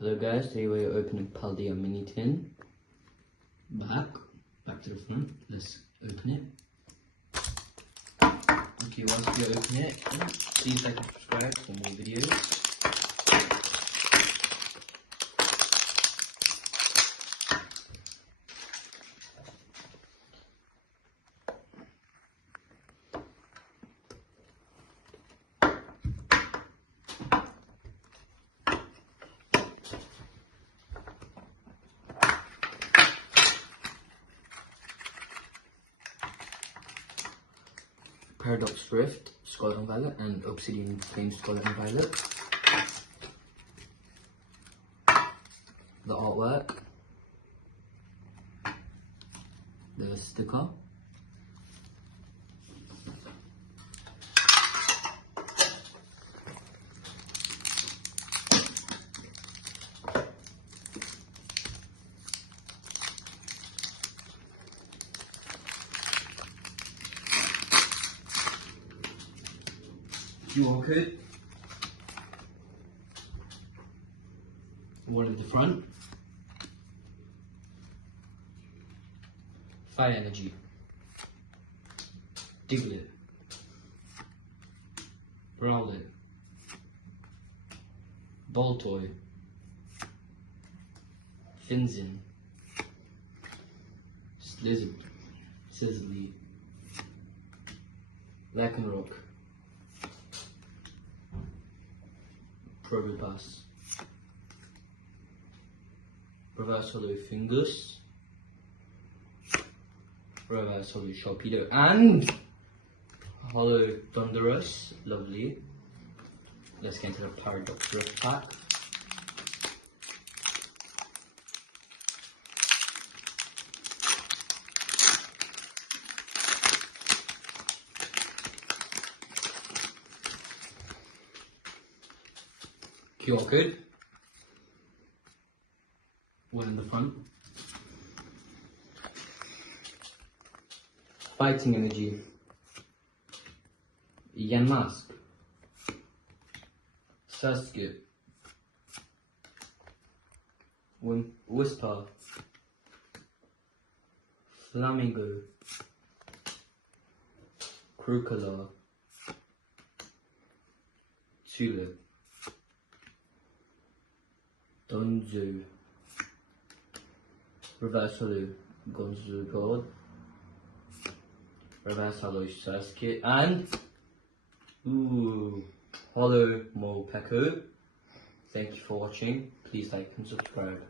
Hello guys, today we're opening Paldea mini tin. Back to the front. Let's open it. Okay, once we open it, please like and subscribe for more videos. Paradox Rift, Scarlet and Violet, and Obsidian Flame, Scarlet and Violet. The artwork, the sticker, QR code, one at the front, Fire Energy, Diglett, Rowlet, Baltoy, Finzin, Sizzly, Lycanroc, Probopass, Reverse Hollow Fingus, Reverse Hollow Sharpedo, and Hollow Thunderous. Lovely. Let's get into the Paradox Rift pack. QR code, one in the front. Fighting Energy, Yanmask, Sasuke, Whisper, Flamingo, Crocodile, Tulip, Donzu, Reverse Hollow Gonzo God, Reverse Hollow Sasuke, and Hollow Molpeko. Thank you for watching. Please like and subscribe.